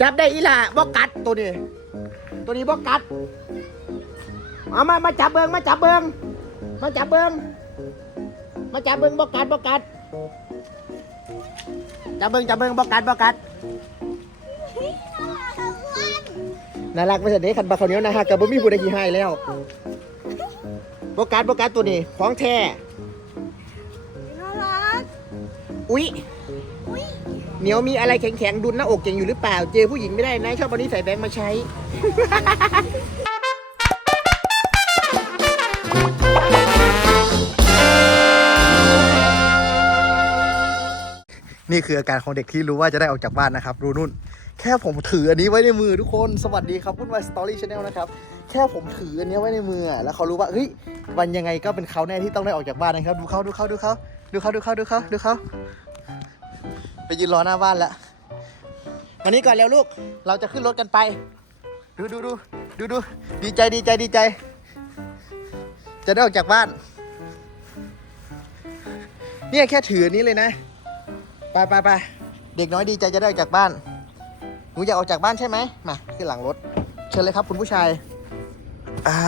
จับได้อีหล่ะบ่กัดตัวนี้ ตัวนี้บ่กัดเอามามาจับเบิงมาจับเบิงมาจับเบิงมาจับเบิงบ่กัดบ่กัดจับเบิงจับเบิงบ่กัดบ่กัดน่ารักไม่ใช่เด็กขันปลาข้าวเหนียวนะฮะกับบ่มีผู้ใดขี้ให้แล้วบ่กัดบ่กัดตัวนี้ของแท้น่ารักอุ๊ย เหนียวมีอะไรแข็งๆดุนหน้าอกเก่งอยู่หรือเปล่า เจอผู้หญิงไม่ได้นะ ชอบวันนี้ใส่แบงค์มาใช้ นี่คืออาการของเด็กที่รู้ว่าจะได้ออกจากบ้านนะครับรู้นุ่น แค่ผมถืออันนี้ไว้ในมือทุกคนสวัสดีครับพุ่นวายสตอรี่ชาแนลนะครับแค่ผมถืออันนี้ไว้ในมือแล้วเขารู้ว่าเฮ้ยวันยังไงก็เป็นเขาแน่ที่ต้องได้ออกจากบ้านนะครับ ดูเขาดูเขาดูเขาดูเขาดูเขาดูเขาดูเขา ไปยืนรอหน้าบ้านแล้ววันนี้ก่อนเร็วลูก เราจะขึ้นรถกันไป ดูดูดูดูดูดีใจดีใจดีใจ จะได้ออกจากบ้าน เนี่ยแค่ถืออันนี้เลยนะ ไปไปไปเด็กน้อยดีใจจะได้ออกจากบ้านหนูอยากออกจากบ้านใช่ไหมมาขึ้นหลังรถ เชิญเลยครับคุณผู้ชายอ่า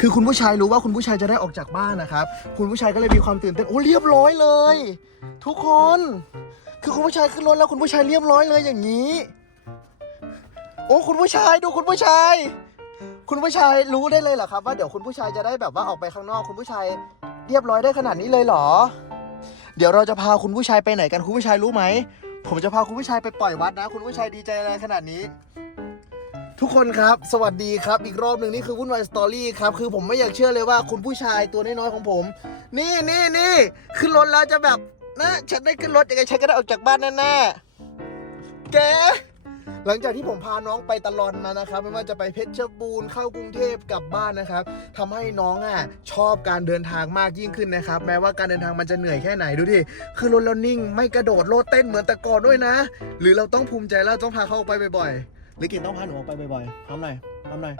คือคุณผู้ชายรู้ว่าคุณผู้ชายจะได้ออกจากบ้านนะครับ คุณผู้ชายก็เลยมีความตื่นเต้นโอ้เรียบร้อยเลย ทุกคน คือคุณผู้ชายขึ้นรถแล้วคุณผู้ชายเรียบร้อยเลยอย่างนี้ โอ้คุณผู้ชายดูคุณผู้ชาย คุณผู้ชายรู้ได้เลยเหรอครับ ว่าเดี๋ยวคุณผู้ชายจะได้แบบว่าออกไปข้างนอก คุณผู้ชายเรียบร้อยได้ขนาดนี้เลยเหรอ เดี๋ยวเราจะพาคุณผู้ชายไปไหนกันคุณผู้ชายรู้ไหมผมจะพาคุณผู้ชายไปปล่อยวัดนะ คุณผู้ชายดีใจอะไรขนาดนี้ ทุกคนครับ สวัสดีครับ อีกรอบหนึ่งนี่คือวุ่นวายสตอรี่ครับ คือผมไม่อยากเชื่อเลยว่าคุณผู้ชายตัวน้อยๆของผม นี่นี่นี่ขึ้นรถแล้วจะแบบนะฉันได้ขึ้นรถยังไงฉันก็ได้ออกจากบ้านแน่ๆแกหลังจากที่ผมพาน้องไปตลอนมานะครับ ไม่ว่าจะไปเพชรบูรณ์เข้ากรุงเทพกลับบ้านนะครับทำให้น้องอะชอบการเดินทางมากยิ่งขึ้นนะครับ แม้ว่าการเดินทางมันจะเหนื่อยแค่ไหนดูดิคือรถแล้วนิ่ง ไม่กระโดดโลดเต้นเหมือนแต่ก่อนด้วยนะ หรือเราต้องภูมิใจแล้วต้องพาเขาไปบ่อยๆ หรือกินต้องพาหนูออกไปบ่อยๆหอมหน่อยหอมหน่อย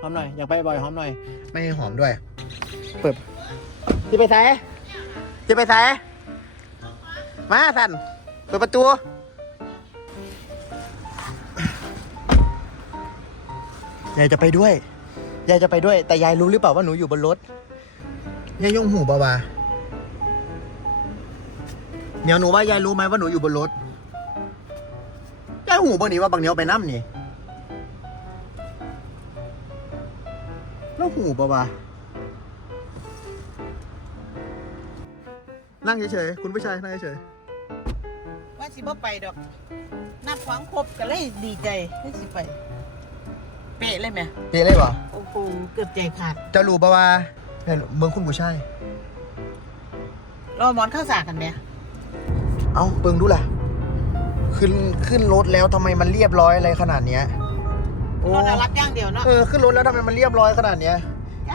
หอมหน่อยอยากไปบ่อยหอมหน่อยไม่ให้หอมด้วยเปิดจะไปไหนจะไปไหนมาสันเปิดประตูยายจะไปด้วยยายจะไปด้วย แต่ยายรู้หรือเปล่าว่าหนูอยู่บนรถยายยงหูบ่าวาเดี๋ยวหนูว่ายายรู้ไหมว่าหนูอยู่บนรถยาย หูบ่นี่ว่าบางเหนียวไปน้ำนี่แล้วหูบ่าวะนั่งเฉยๆคุณผู้ชายนั่งเฉยว่าสิบ่ไปดอกนับขวางครบก็เลยดีใจให้สิไป เป๊ะเลยไหมๆเจ๊เลยบ่โอ้โหเกือบใจขาดเจะรู้บ่าวะเนี่ยเมืองคุณผู้ชายรอหมอนข้าวสากกันไหม เอ้าเบิ่งดูล่ะ ขึ้นขึ้นรถแล้วทำไมมันเรียบร้อยอะไรขนาดเนี้ยโอ้รอน่ารักอย่างเดียวเนาะเออขึ้นรถแล้วทำไมมันเรียบร้อยขนาดเนี้ย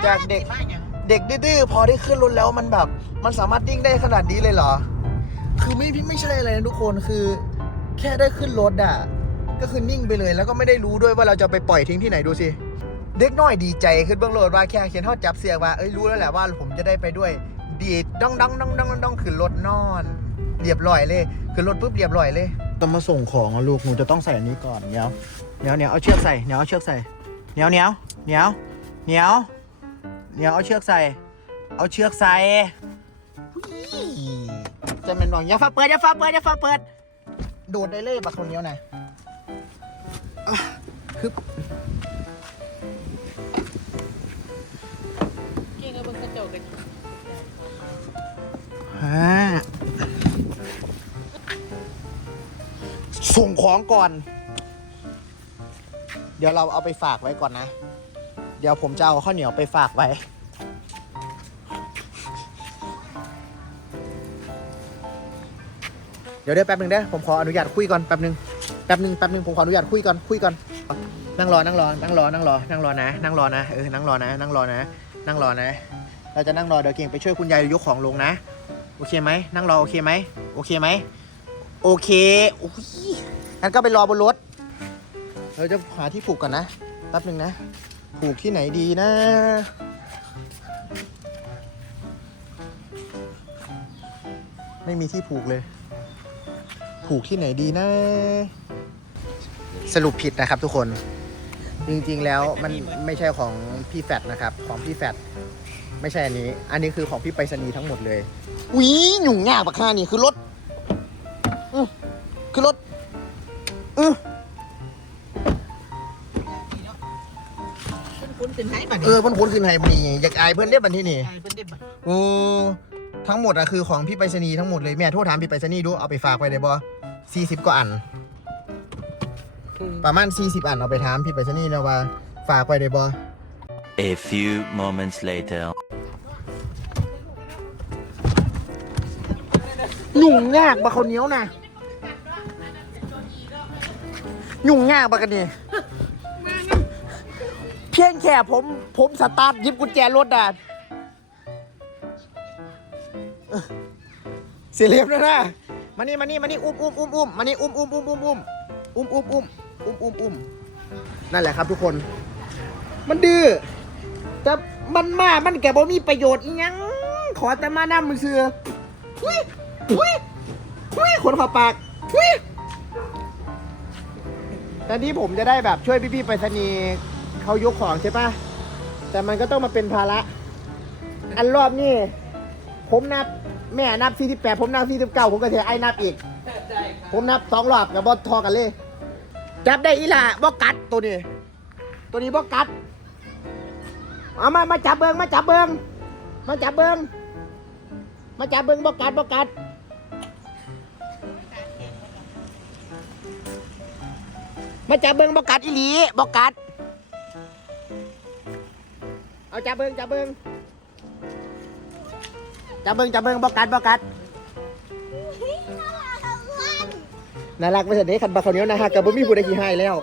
จากเด็ก สิมาหยังเด็กดื้อๆพอได้ขึ้นรถแล้วมันแบบ มันสามารถดิ้งได้ขนาดนี้เลยเหรอ คือไม่พี่ไม่ใช่อะไรนะทุกคนคือ แค่ได้ขึ้นรถอะ ก็คือนิ่งไปเลยแล้วก็ไม่ได้รู้ด้วยว่าเราจะไปปล่อยทิ้งที่ไหนดูสิ เด็กน้อยดีใจขึ้นเบื้องโลดว่าแค่เขียนทอดจับเสียงว่าเอ้ยรู้แล้วแหละว่าผมจะได้ไปด้วย ดีดดองดองดองดองดองขึ้นรถนอน เรียบร้อยเลยขึ้นรถปุ๊บเรียบร้อยเลย ต้องมาส่งของอะลูก หนูจะต้องใส่อันนี้ก่อนเนี้ยวเนี้ยวเนี้ยวเอาเชือกใส่เนี้ยวเอาเชือกใส่เนี้ยวเนี้ยวเนี้ยวเนี้ยวเนี้ยวเอาเชือกใส่ เอาเชือกใส่อุ๊ยจะเป็นหน่อยอย่าฟ้าเปิดอย่าฟ้าเปิดอย่าฟ้าเปิด โดดได้เลยบักคนเนี้ยวนะอะฮึบเก่งกับเบิ่งกระจกกันฮ่า ส่งของก่อน เดี๋ยวเราเอาไปฝากไว้ก่อนนะ เดี๋ยวผมจะเอาข้าวเหนียวไปฝากไว้ เดี๋ยวเดี๋ยวแป๊บหนึ่งได้อผมขออนุญาตคุยก่อนแป๊บหนึ่งแป๊บหนึ่งแป๊บหนึ่งผมขออนุญาตคุยก่อนคุยก่อน นั่งรอ นั่งรอ นั่งรอ นั่งรอ นั่งรอนะ นั่งรอนะ เออ นั่งรอนะ นั่งรอนะ นั่งรอนะ เราจะนั่งรอเดี๋ยวเก่งไปช่วยคุณยายยกของลงนะ โอเคไหม นั่งรอโอเคไหม โอเคไหม โอเคโอ้ยงั้นก็ไปรอบนรถ เราจะหาที่ผูกก่อนนะ แป๊บหนึ่งนะ ผูกที่ไหนดีนะ ไม่มีที่ผูกเลย ผูกที่ไหนดีนะ สรุปผิดนะครับทุกคน จริงๆแล้วมันไม่ใช่ของพี่แฟดนะครับ ของพี่แฟดไม่ใช่อันนี้ อันนี้คือของพี่ไปรษณีย์ทั้งหมดเลยอุ้ยหยุ่งยากปะค่านี่คือรถ คือรถอื้อคุ้นๆขึ้นให้บัดนี้เออมันคุ้นขึ้นไห้บัดนี้อยากอายเพื่อนได้บัดที่นี่ ไอ้เพิ่นได้บัดโอ้ทั้งหมดอะคือของพี่ไปรษณีย์ทั้งหมดเลยแม่โทษถามพี่ไปรษณีย์ดูเอาไปฝากไปได้บ่สี่สิบกว่าอัน ประมาณ40อันเอาไปถามพี่ไปรษณีย์นะว่าฝากไปได้บ่ A few moments later. ยุ่งยากบะเขาวเหนียวนะ ยุ่งยากบะกันนี่ เพียงแค่ผม ผมสตาร์ทหยิบกุญแจรถอะเสียเหลี่ยมแล้วนะ มานี่มานี่มานี่อุ้มอุ้มอุ้มอุ้มมานี่อุ้มอุ้มอุ้มอุ้มอุ้มอุ้มอุ้มอุ้มอุ้มอุ้มอุ้มนั่นแหละครับทุกคน มันดื้อ แต่มันมา มันแกบ่มีประโยชน์อีหยัง ขอแต่มาน้ำมือเสือทุยทุยทุยขนผ่าปากทุย แต่นี้ผมจะได้แบบช่วยพี่ๆไปรษณีย์เขายกของใช่ปะแต่มันก็ต้องมาเป็นภาระ อันรอบนี้ผมนับแม่นับ48ผมนับ49ผมก็เสียไอ้นับอีก ผมนับสองรอบกับบอทอกันเลยจับได้อีหล่ะบอกกัดตัวนี้ ตัวนี้บอกกัดเอามามาจับเบิงมาจับเบิงมาจับเบิงมาจับเบิงบอกกัดบอกกัด มาจับเบิงบอกกัดอีหลีบอกกัด เอาจับเบิงจับเบิงจับเบิงจับเบิงบอกกัดบอกกัดน่ารักไม่ใช่เด็กขันบาเขาวเหนียวนะฮะกับบ่มีผู้ใดขี้ให้แล้ว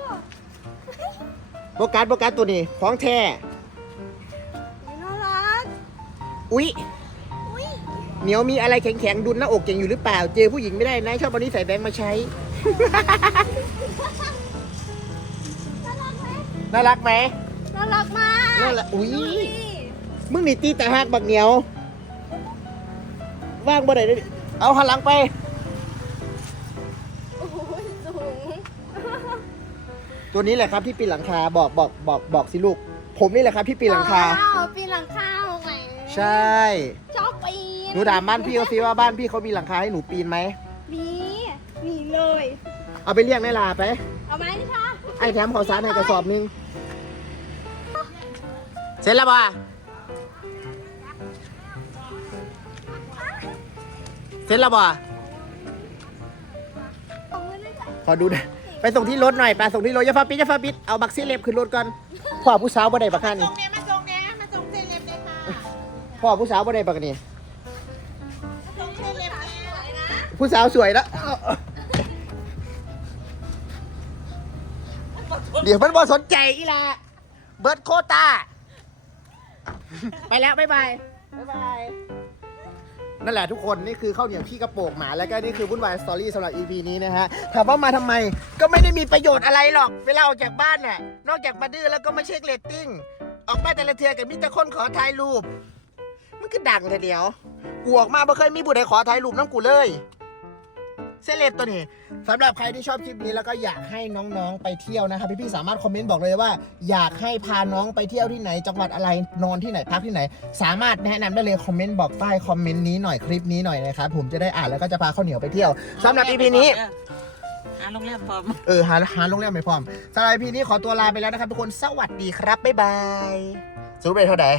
โบกัสโบกัสตัวนี้ของแท้น่ารักอุ๊ยอุ้ยเหนียวมีอะไรแข็งๆดุนหน้าอกเก่งอยู่หรือเปล่า เจอผู้หญิงไม่ได้นะชอบเอานี้ใส่แบงค์มาใช้ น่ารักไหมน่ารักไหมน่ารักมากน่ารักอุ๊ยดูดิมึงนี่ตีแต่หักบักเหนียว ว่างบ่ได้เลยเอาหันหลังไปโอ้โหสูงตัวนี้แหละครับที่ปีนหลังคาบอกบอกบอกบอกสิลูก ผมนี่แหละครับที่ปีนหลังคาว้วปีนหลังคาไหมใช่ชอบปีนหนูถามบ้านพี่เขาสิว่าบ้านพี่เขามีหลังคาให้หนูปีนไหมมีมีเลย เอาไปเรียกนายลาไป เอาไหมคะ ไอ้แถมข้าวสารให้กระสอบหนึง เสร็จแล้วป่ะเสร็จแล้วป่ะขอบคุณนะจ๊ะขอดูหน่อยไปส่งที่รถหน่อยไปส่งที่รถอย่าฟ้าปิดอย่าฟ้าปิดเอาบักซี่เล็บขึ้นรถก่อนพ่อผู้สาวบ่ได้บักค่าส่นี่งเนี่ยมาส่งเนี่ยมาส่งเซเลบเลยค่ะพ่อผู้สาวบ่ได้บักนี่ มาส่งเซเลบเนี่ยสวยนะ ผู้สาวสวยแล้ว เดี๋ยวมันบ่สนใจอีละเบิร์ดโคตา ไปแล้ว บ๊ายบาย บ๊ายบาย นั่นแหละทุกคน นี่คือข้าวเหนียวพี่กระโปรงหมา แล้วก็นี่คือวุ่นวายสตอรี่สำหรับ EP นี้นะฮะ ถามว่ามาทำไม ก็ไม่ได้มีประโยชน์อะไรหรอก เวลาออกจากบ้านน่ะ นอกจากมาดื้อแล้วก็มาเช็คเรตติ้ง ออกมาแต่ละเทือกับมิตรคนขอถ่ายรูป มันก็ดังแต่เดียว กูออกมาไม่เคยมีผู้ใดขอถ่ายรูปน้ำกูเลย เซเลบตัวนี้สำหรับใครที่ชอบคลิปนี้แล้วก็อยากให้น้องๆไปเที่ยวนะครับพี่ๆสามารถคอมเมนต์บอกเลยว่า อยากให้พาน้องไปเที่ยวที่ไหน จังหวัดอะไรนอนที่ไหนพักที่ไหน สามารถแนะนำได้เลยคอมเมนต์บอกใต้คอมเมนต์นี้หน่อยคลิปนี้หน่อยนะครับผมจะได้อ่านแล้วก็จะพาข้าวเหนียวไปเที่ยวสำหรับ EP นี้ หาโรงแรมพร้อม เออหาหาโรงแรมไม่พร้อมสำหรับ EP นี้ขอตัวลาไปแล้วนะครับทุกคนสวัสดีครับบ๊ายบายสรุปไปเท่าไหร่